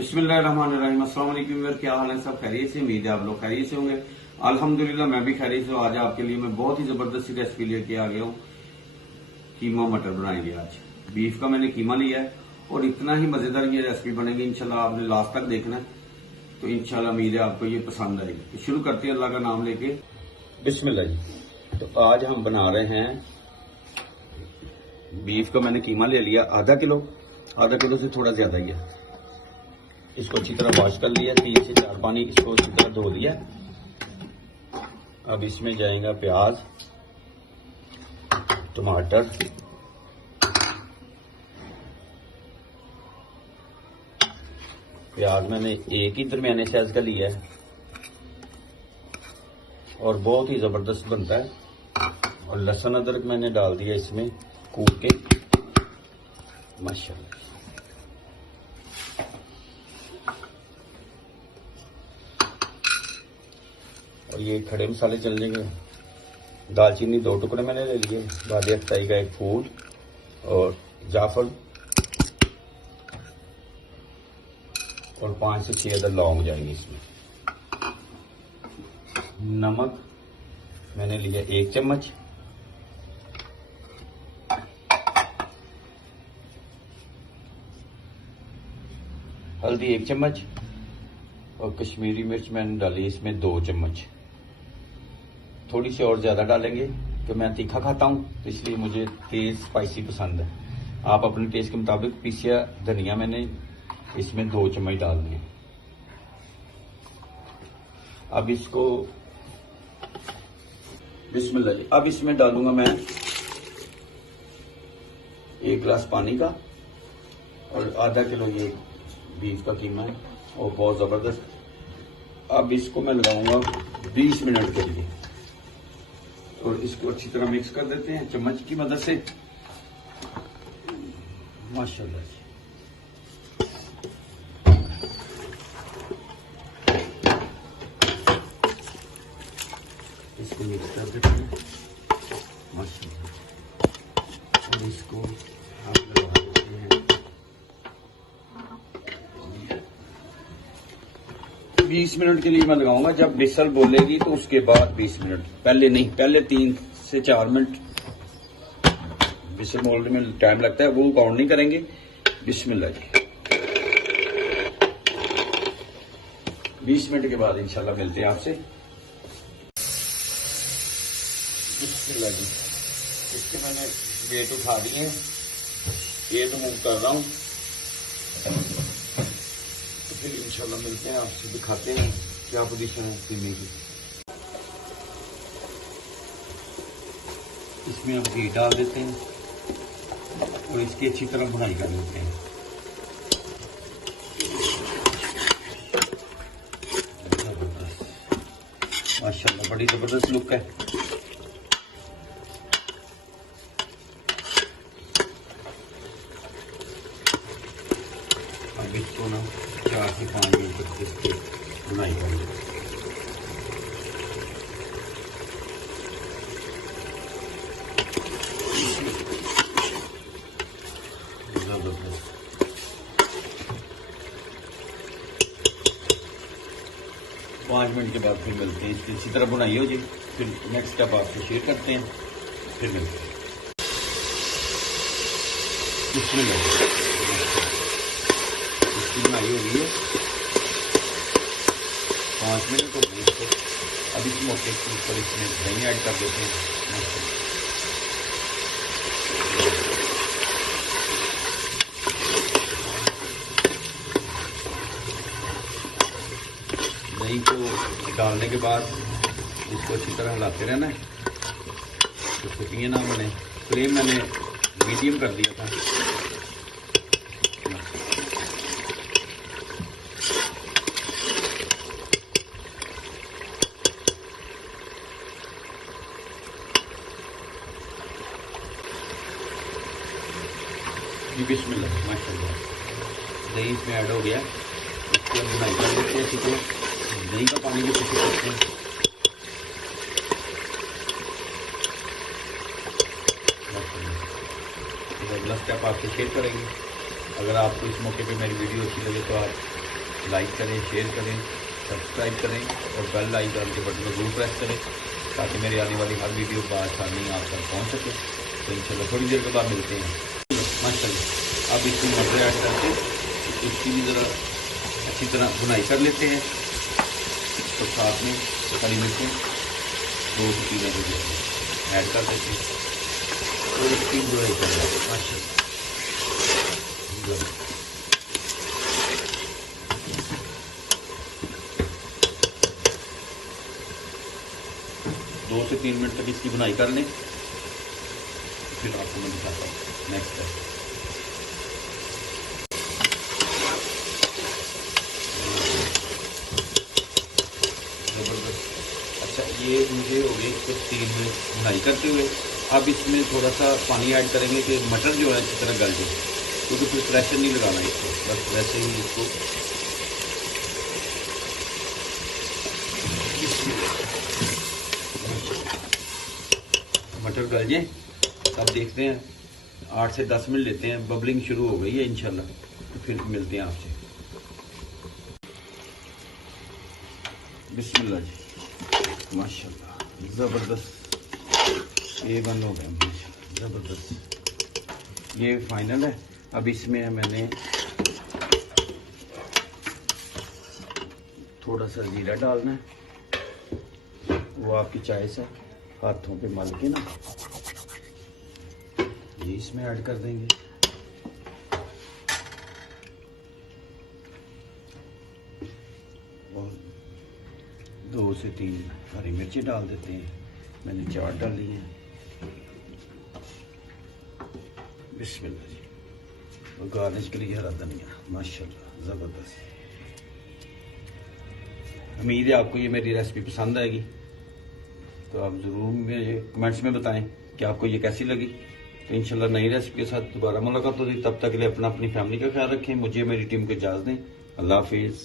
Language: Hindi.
बिस्मिल्लाहिर्रहमानिर्रहीम। अस्सलाम वालेकुम। क्या हाल है? सब खैरियत से? उम्मीद है आप लोग खैरियत से होंगे। अल्हम्दुलिल्लाह मैं भी खैरियत से हूँ। आज आपके लिए मैं बहुत ही जबरदस्त रेसिपी लेके आ गया हूँ। कीमा मटर बनाएंगे आज। बीफ का मैंने कीमा लिया है और इतना ही मजेदार ये रेसिपी बनेगी। इंशाल्लाह आपने लास्ट तक देखना है, तो इंशाल्लाह उम्मीद है आपको ये पसंद आएगी। तो शुरू करते हैं अल्लाह का नाम लेके। बिस्मिल्लाह जी। तो आज हम बना रहे हैं बीफ का। मैंने कीमा ले लिया आधा किलो से थोड़ा ज्यादा ही है। इसको अच्छी तरह वॉश कर लिया, 3 से 4 पानी इसको अच्छी तरह धो लिया। अब इसमें जाएगा प्याज, टमाटर, प्याज मैंने एक ही दरमियाने साइज का लिया है और बहुत ही जबरदस्त बनता है। और लहसुन अदरक मैंने डाल दिया इसमें कूट के, माशाल्लाह। और ये खड़े मसाले चल जाएंगे। दालचीनी 2 टुकड़े मैंने ले लिए, बादी अख्तारी का 1 फूल और जाफर और 5 से 6 अदर लौंग जाएंगे इसमें। नमक मैंने लिया 1 चम्मच, हल्दी 1 चम्मच और कश्मीरी मिर्च मैंने डाली इसमें 2 चम्मच। थोड़ी सी और ज्यादा डालेंगे तो मैं तीखा खाता हूं, तो इसलिए मुझे तेज स्पाइसी पसंद है। आप अपने टेस्ट के मुताबिक पीसिया धनिया मैंने इसमें 2 चम्मच डाल दिए। अब इसको बिस्मिल्लाह जी। अब इसमें डालूंगा मैं 1 गिलास पानी का और आधा किलो ये बीफ का कीमा है और बहुत जबरदस्त। अब इसको मैं लगाऊंगा 20 मिनट के लिए और इसको अच्छी तरह मिक्स कर देते हैं चम्मच की मदद से, माशाल्लाह जी। इसको मिक्स कर देते हैं माशाल्लाह और इसको आप लगा देते हैं 20 मिनट के लिए मैं लगाऊंगा। जब विसल बोलेगी तो उसके बाद 20 मिनट, पहले नहीं, पहले 3 से 4 मिनट विसल बोलने में टाइम लगता है, वो काउंट नहीं करेंगे। बिस्मिल्लाह जी। 20 मिनट के बाद इंशाल्लाह मिलते हैं आपसे। बिस्मिल्लाह जी। इसके मैंने वेट उठा दिए, ये रिमूव कर रहा हूं, फिर इंशाल्लाह मिलते हैं आपसे, दिखाते हैं क्या पोजीशन है कीमे की। इसमें हम घी डाल देते हैं और इसकी अच्छी तरह भुनाई कर लेते हैं। माशाल्लाह बड़ी जबरदस्त लुक है। अब इसको ना 4 से 5 मिनट तक इसकी भुनाई करेंगे। जबरदस्त। 5 मिनट के बाद फिर मिलते हैं। इसकी अच्छी तरह बुनाई हो जाए, फिर नेक्स्ट स्टेप आपसे शेयर करते हैं, फिर मिलते हैं। इसकी बुनाई हो गई है, 5 मिनट हो गई इसको। अब इस मौके के ऊपर इसमें दही ऐड कर देते हैं। दही को डालने के बाद इसको अच्छी तरह हिलाते रहना है तो फुटियाँ ना बने। फ्लेम मैंने मीडियम कर दिया था। जी बिस्मिल्लाह, माशाल्लाह दही इसमें ऐड हो गया। इसको हम बुनाई कर देते हैं अच्छी तरह। दही का पानी भी पीछे करते हैं। अगला स्टेप आपसे शेयर करेंगे। अगर आपको इस मौके पे मेरी वीडियो अच्छी लगे तो आप लाइक करें, शेयर करें, सब्सक्राइब करें और बेल आइकन के बटन को जरूर प्रेस करें ताकि मेरी आने वाली हर वीडियो आसानी आप तक पहुँच सके। तो इंशाल्लाह थोड़ी देर के बाद मिलते हैं। माशाल्लाह अब इसमें मटर ऐड करके इसकी भी ज़रा अच्छी तरह भुनाई कर लेते हैं। तो साथ में हरी मिर्चें 2 से 3 ऐड कर देते हैं और इसकी भुनाई कर लेते हैं। माशाल्लाह 2 से 3 मिनट तक इसकी बुनाई कर लें, फिर आपको मैं दिखाता हूँ नेक्स्ट स्टेप। जबरदस्त। अच्छा, ये मुझे हो गई कुछ 3 मिनट बुनाई करते हुए। अब इसमें थोड़ा सा पानी ऐड करेंगे कि मटर जो है अच्छी तरह गल जाए, क्योंकि फिर प्रेशर नहीं लगाना इसको, बस वैसे ही इसको मटर गल जाए। अब देखते हैं 8 से 10 मिनट लेते हैं, बबलिंग शुरू हो गई है इंशाल्लाह, तो फिर मिलते हैं आपसे। बिस्मिल्लाह जी, माशाल्लाह ज़बरदस्त A1 हो गया, ज़बरदस्त। ये फाइनल है। अब इसमें मैंने थोड़ा सा जीरा डालना है, वो आपकी चॉइस है, हाथों पे मल के ना ये इसमें ऐड कर देंगे। और 2 से 3 हरी मिर्ची डाल देते हैं, मैंने 4 डाली हैं। बिस्मिल्लाह जी। और गार्निश के लिए हरा धनिया, माशाल्लाह ज़बरदस्त। उम्मीद है आपको ये मेरी रेसिपी पसंद आएगी, तो आप ज़रूर मुझे कमेंट्स में बताएं कि आपको ये कैसी लगी। तो इंशाल्लाह नई रेसिपी के साथ दोबारा मुलाकात होगी। तब तक के लिए अपनी फैमिली का ख्याल रखें। मुझे मेरी टीम को इजाज़त दें। अल्लाह हाफिज़।